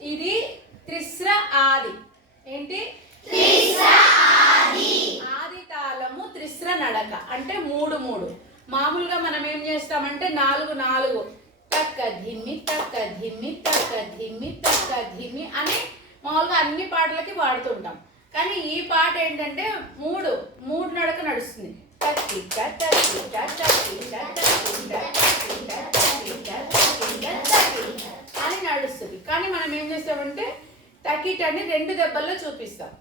ఇది త్రిస్ర ఆది. ఏంటి? ఆది తాళము త్రిస్ర నడక అంటే 3 మామూలుగా మనం ఏం చేస్తామంటే 4 తక్క ధిమ్మి తక్క ధిమ్మి తక్క ధిమ్మి తక్క ధిమ్మి అని మామూలుగా అన్ని పాటలకి వాడుతుంటాం. కానీ ఈ పాట ఏంటంటే 3 నడక నడుస్తుంది. అని నడుస్తుంది. కానీ మనం ఏం చేస్తామంటే తకిట్ అని 2 దెబ్బల్లో చూపిస్తాం.